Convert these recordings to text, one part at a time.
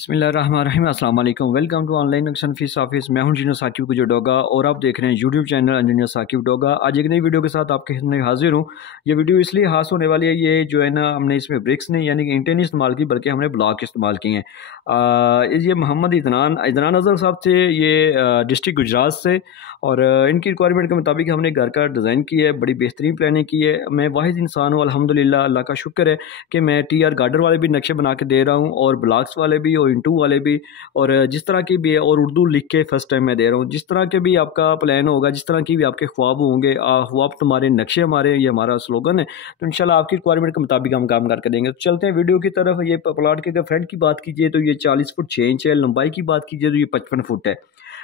बिस्मिल्लाहिर्रहमानिर्रहीम अस्सलाम वालेकुम। Welcome to online action fees office. मैं हूं इंजीनियर साकिब को जो डोगा और आप देख रहे हैं YouTube channel engineer Saqib Doga. आज एक नई वीडियो के साथ आपके खिदमत में हाजिर हूं। ये वीडियो इसलिए हास होने वाली है, ये जो है ना हमने इसमें ब्रिक्स नहीं यानी कि ईंटें नहीं इस्तेमाल की बल्कि हमने ब्लॉक इस्तेमाल किए हैं। ये मोहम्मद इदनान इदनान अज़हर साहब थे, ये डिस्ट्रिक्ट गुजरात से, और इनकी रिक्वायरमेंट के मुताबिक हमने घर का डिज़ाइन किया है, बड़ी बेहतरीन प्लानिंग की है। मैं वाहिद इंसान हूँ अल्हम्दुलिल्लाह, अल्लाह का शुक्र है कि मैं TR गार्डर वाले भी नक्शे बना के दे रहा हूँ और ब्लॉक्स वाले भी और इंटू वाले भी, और जिस तरह की भी है, और उर्दू लिख के फर्स्ट टाइम मैं दे रहा हूँ। जिस तरह के भी आपका प्लान होगा, जिस तरह की भी आपके ख्वाब होंगे, ख्वाब तुम्हारे नक्शे हमारे, ये हमारा स्लोगन है। तो इंशाल्लाह आपकी रिक्वायरमेंट के मुताबिक हम काम करके देंगे। तो चलते हैं वीडियो की तरफ। ये प्लाट के अगर फ्रंट की बात कीजिए तो ये 40 फुट 6 इंच है। लंबाई की बात कीजिए तो ये 55 फुट है।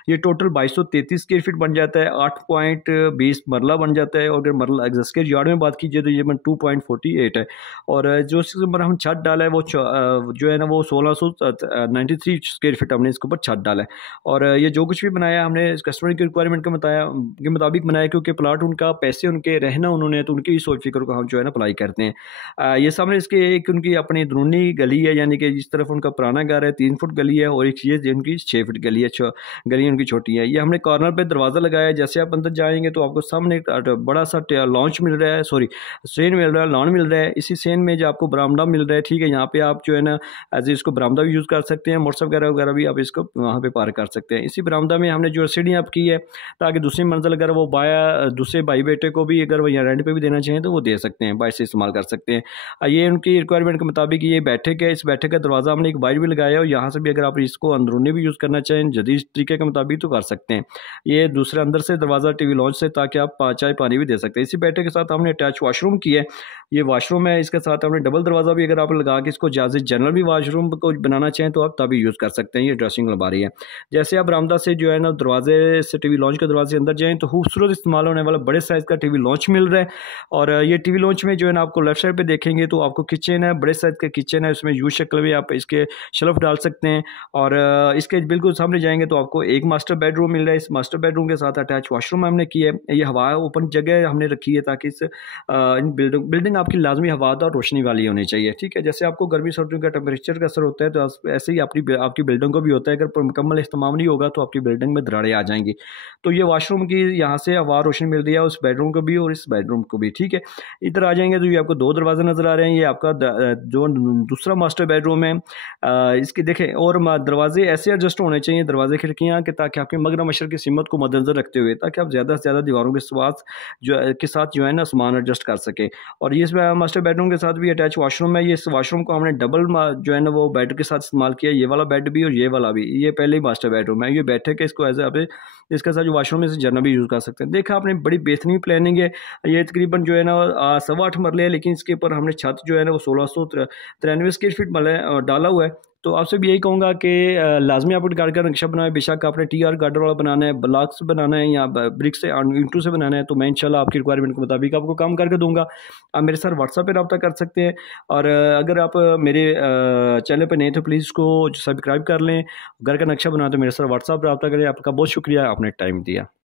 ये टोटल 2233 स्क्वायर फीट बन जाता है। 8.20 मरला बन जाता है। और अगर मरला एग्जस्केट यार्ड में बात कीजिए तो ये 2.48 है। और जो इसके ऊपर हम छत डाला है वो जो है ना वो 1693 स्क्वायर फीट हमने इसके ऊपर छत डाला है। और ये जो कुछ भी बनाया हमने इस कस्टमर की रिक्वायरमेंट के मुताबिक बनाया, क्योंकि प्लाट उनका, पैसे उनके, रहना उन्होंने, तो उनकी सोच फिक्र को हम जो है ना अप्लाई करते हैं। ये सामने इसके एक उनकी अपनी अंदरूनी गली है, यानी कि जिस तरफ उनका पुराना घर है 3 फुट गली है, और एक ये उनकी 6 फुट गली है। गली उनकी छोटी है। ये हमने कॉर्नर पे दरवाज़ा लगाया है। जैसे आप अंदर जाएंगे तो आपको सामने एक बड़ा सा लॉन्च मिल रहा है, सॉरी सेन मिल रहा है, लॉन मिल रहा है। इसी सेन में जो आपको बरामदा मिल रहा है, ठीक है, यहाँ पे आप जो है ना एज इसको बरामदा भी यूज़ कर सकते हैं। मोटरसाइकिल वगैरह भी आप इसको वहाँ पे पार्क कर सकते हैं। इसी बरामदा में हमने जो सीढ़ियाँ आप की है, ताकि दूसरी मंजिल अगर वो दूसरे भाई बेटे को भी अगर वो यहाँ रेंट पे भी देना चाहें तो वो दे सकते हैं, बाहर से इस्तेमाल कर सकते हैं। ये उनकी रिक्वायरमेंट के मुताबिक ये बैठक है। इस बैठक का दरवाज़ा हमने एक बाहर भी लगाया है, और यहाँ से भी अगर आप इसको अंदरूनी भी यूज़ करना चाहें जदीद तरीके के मुताबिक तो कर सकते हैं। ये दूसरे अंदर से दरवाज़ा टीवी लॉन्च से, ताकि आप चाय पानी भी दे सकते हैं। इसी बैठक के साथ हमने अटैच वॉशरूम की है। ये वॉशरूम है, इसके साथ हमने डबल दरवाज़ा भी अगर आप लगा के इसको जायज़ जनरल भी वॉशरूम को बनाना चाहें तो आप तभी यूज़ कर सकते हैं। ये ड्रेसिंग लगा रही है। जैसे आप बरामदा से जो है ना दरवाजे से टीवी लॉन्च के दरवाजे अंदर जाएँ तो खूबसूरत इस्तेमाल होने वाला बड़े साइज़ का टीवी लॉन्च मिल रहा है। और ये टीवी लॉन्च में जो है ना आपको लेफ्ट साइड पे देखेंगे तो आपको किचन है, बड़े साइज़ का किचन है। उसमें यू शक्ल में आप इसके शेल्फ डाल सकते हैं। और इसके बिल्कुल सामने जाएंगे तो आपको एक मास्टर बेडरूम मिल रहा है। इस मास्टर बेडरूम के साथ अटैच वॉशरूम हमने की है। ये हवा ओपन जगह हमने रखी है, ताकि इस बिल्डिंग आपकी लाजमी हवादार रोशनी वाली होनी चाहिए। ठीक है, जैसे आपको गर्मी सर्दियों का टेम्परेचर का असर होता है तो ऐसे ही आपकी बिल्डिंग को भी होता है। अगर मुकम्मल इस्तेमाल नहीं होगा तो आपकी बिल्डिंग में दरारें आ जाएंगी। तो ये वॉशरूम की यहाँ से हवा रोशनी मिल रही है, उस बेडरूम को भी और इस बेडरूम को भी। ठीक है, इधर आ जाएंगे तो ये आपको 2 दरवाजे नज़र आ रहे हैं। ये आपका जो दूसरा मास्टर बेडरूम है, इसकी देखें, और दरवाजे ऐसे एडजस्ट होने चाहिए, दरवाजे खिड़कियाँ, कि ताकि आपकी मगर मशर की सीमत को मद्देनजर रखते हुए, ताकि आप ज़्यादा से ज़्यादा दीवारों के साथ जो है ना सामान एडजस्ट कर सकें। और ये इसमें मास्टर बेडरूम के साथ भी अटैच वॉशरूम है। ये इस वॉशरूम को हमने डबल जो है ना वो बेड के साथ इस्तेमाल किया। ये वाला बेड भी और ये वाला भी। ये पहले ही मास्टर बेडरूम है। ये बैठक है, इसको एज आप इसके साथ जो वॉशरूम है इसे जर्नल भी यूज़ कर सकते हैं। देखा आपने, बड़ी बेहतरीन प्लानिंग है। ये तकरीबन जो है ना 8.25 मरले है, लेकिन इसके ऊपर हमने छत जो है ना वो 1693 स्क्वायर फीट डाला हुआ है। तो आपसे भी यही कहूँगा कि लाजमी आप घर का नक्शा बनाएं। बेशक आपने TR गार्डर वाला बनाना है, ब्लॉक्स बनाना है, या ब्रिक से इंटू से बनाना है, तो मैं इंशाल्लाह आपकी रिक्वायरमेंट के मुताबिक आपको काम करके दूंगा। आप मेरे साथ व्हाट्सएप पे रब्ता कर सकते हैं। और अगर आप मेरे चैनल पर नए तो प्लीज़ इसको सब्सक्राइब कर लें। घर का नक्शा बनाए तो मेरे साथ व्हाट्सएप पर रब्ता करें। आपका बहुत शुक्रिया, आपने टाइम दिया।